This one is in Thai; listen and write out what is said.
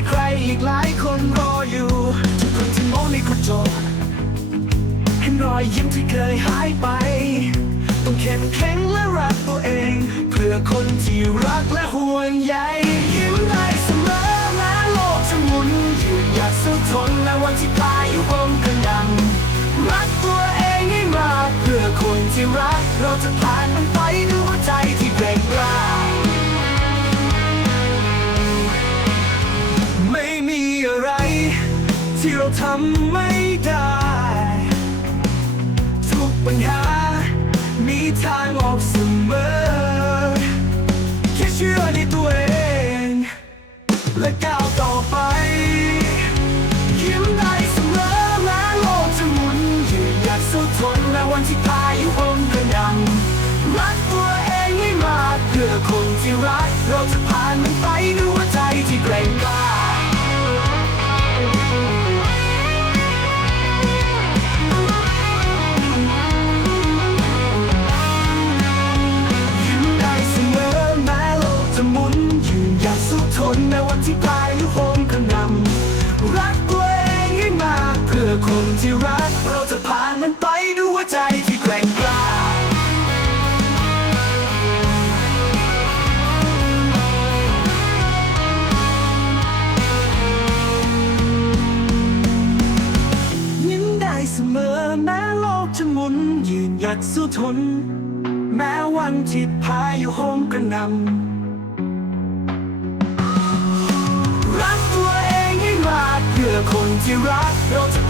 มีใครอีกหลายคนรออยู่ทุกคนที่มองในกระจกเห็นรอยยิ้มที่เคยหายไป ต้องเข้มแข็งและรักตัวเอง เพื่อคนที่รักและห่วงใยยิ้มได้เสมอแม้โลกจะหมุนยืนหยัดสู้ทนและวันที่พายุคมกระหน่ำรักตัวเองให้มากเพื่อคนที่รักเราจะผ่า ที่เราทำไม่ได้ ทุกปัญหา มีทางออกเสมอ แค่เชื่อในตัวเอง และก้าวต่อไปยิ้มได้เสมอแม้โลกจะหมุนยืนหยัดสู้ทนและวันที่พายุคมกระหน่ำรักตัวเองให้มากเพื่อคนที่รัก เราจะผ่านมันไปด้วยหัวใจที่เกร่งกล้า ที่พายุโหมกระหน่ำรักตัวเองให้มากเพื่อคนที่รัก เราจะผ่านมันไปด้วยหัวใจที่แกร่งกล้ายิ้มได้เสมอแม้โลกจะหมุนยืนหยัดสู้ทน แม้วันที่พายุโหมกระหน่ำ ที่รักเราจะ